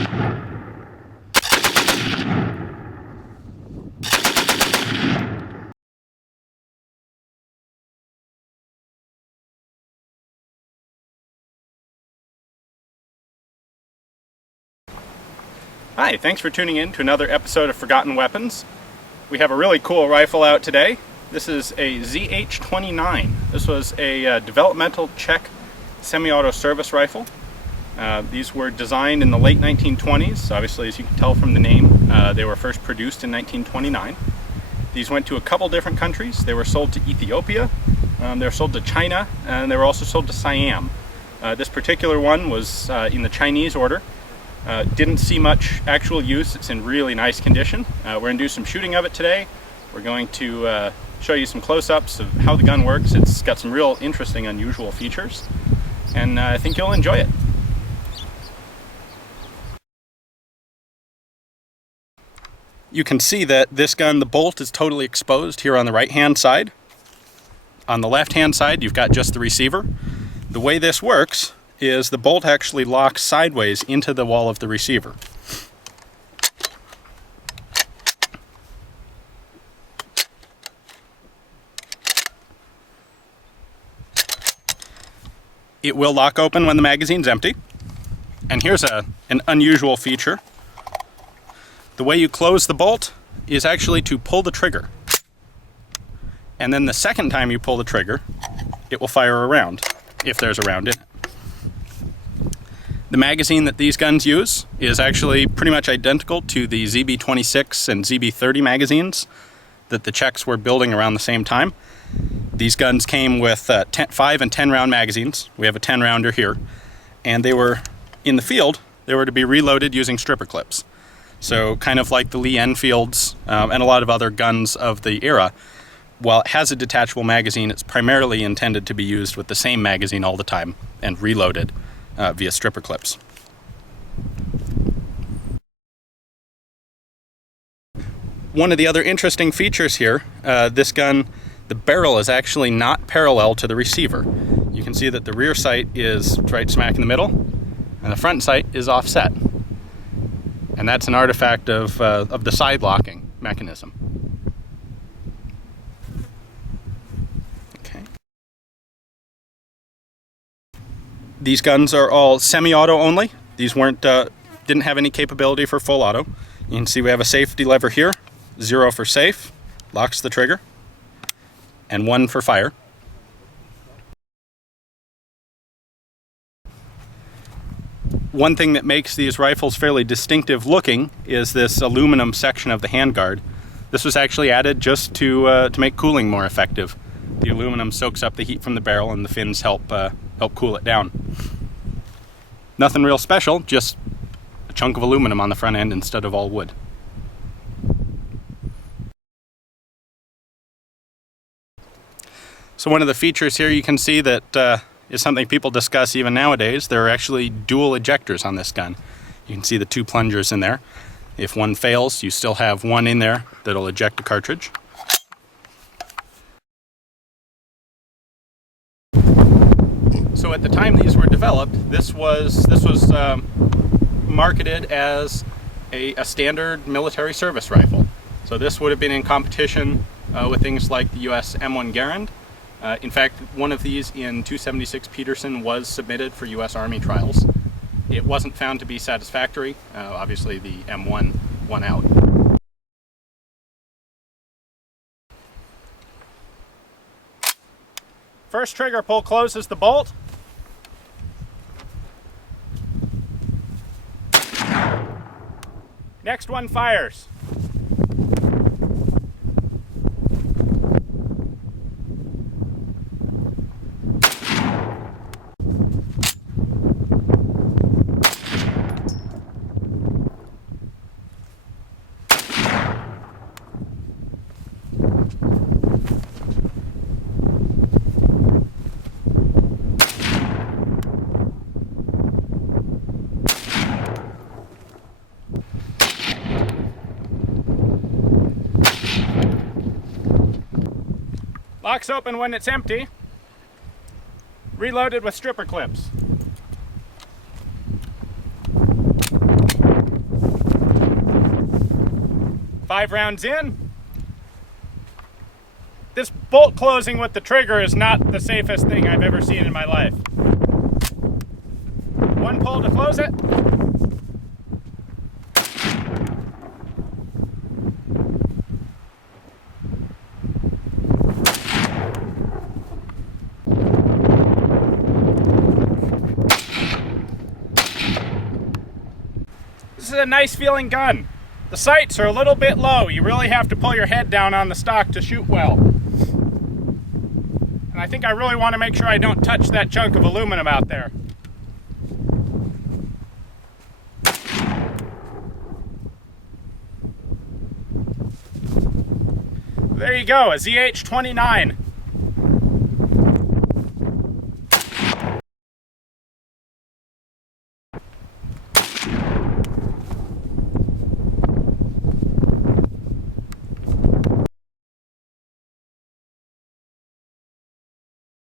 Hi, thanks for tuning in to another episode of Forgotten Weapons. We have a really cool rifle out today. This is a ZH29. This was a developmental Czech semi-auto service rifle. These were designed in the late 1920s. Obviously, as you can tell from the name, they were first produced in 1929. These went to a couple different countries. They were sold to Ethiopia, they were sold to China, and they were also sold to Siam. This particular one was in the Chinese order. Didn't see much actual use. It's in really nice condition. We're going to do some shooting of it today. We're going to show you some close-ups of how the gun works. It's got some real interesting, unusual features, and I think you'll enjoy it. You can see that this gun, the bolt is totally exposed here on the right-hand side. On the left-hand side, you've got just the receiver. The way this works is the bolt actually locks sideways into the wall of the receiver. It will lock open when the magazine's empty. And here's an unusual feature. The way you close the bolt is actually to pull the trigger. And then the second time you pull the trigger, it will fire a round, if there's a round in it. The magazine that these guns use is actually pretty much identical to the ZB26 and ZB30 magazines that the Czechs were building around the same time. These guns came with 5 and 10 round magazines. We have a 10 rounder here. And they were, in the field, they were to be reloaded using stripper clips. So kind of like the Lee Enfields and a lot of other guns of the era. While it has a detachable magazine, it's primarily intended to be used with the same magazine all the time and reloaded via stripper clips. One of the other interesting features here, this gun, the barrel is actually not parallel to the receiver. You can see that the rear sight is right smack in the middle, and the front sight is offset. And that's an artifact of the side locking mechanism. These guns are all semi-auto only. These didn't have any capability for full auto. You can see we have a safety lever here, 0 for safe, locks the trigger, and 1 for fire. One thing that makes these rifles fairly distinctive looking is this aluminum section of the handguard. This was actually added just to make cooling more effective. The aluminum soaks up the heat from the barrel, and the fins help cool it down. Nothing real special, just a chunk of aluminum on the front end instead of all wood. So one of the features here you can see that is something people discuss even nowadays. There are actually dual ejectors on this gun. You can see the 2 plungers in there. If one fails, you still have one in there that'll eject a cartridge. So at the time these were developed, this was marketed as a standard military service rifle. So this would have been in competition with things like the US M1 Garand. In fact, one of these in 276 Peterson was submitted for US Army trials. It wasn't found to be satisfactory. Obviously the M1 won out. First trigger pull closes the bolt. Next one fires. Locks open when it's empty. Reloaded with stripper clips. 5 rounds in. This bolt closing with the trigger is not the safest thing I've ever seen in my life. 1 pull to close it. This is a nice feeling gun. The sights are a little bit low. You really have to pull your head down on the stock to shoot well. And I think I really want to make sure I don't touch that chunk of aluminum out there. There you go, a ZH29.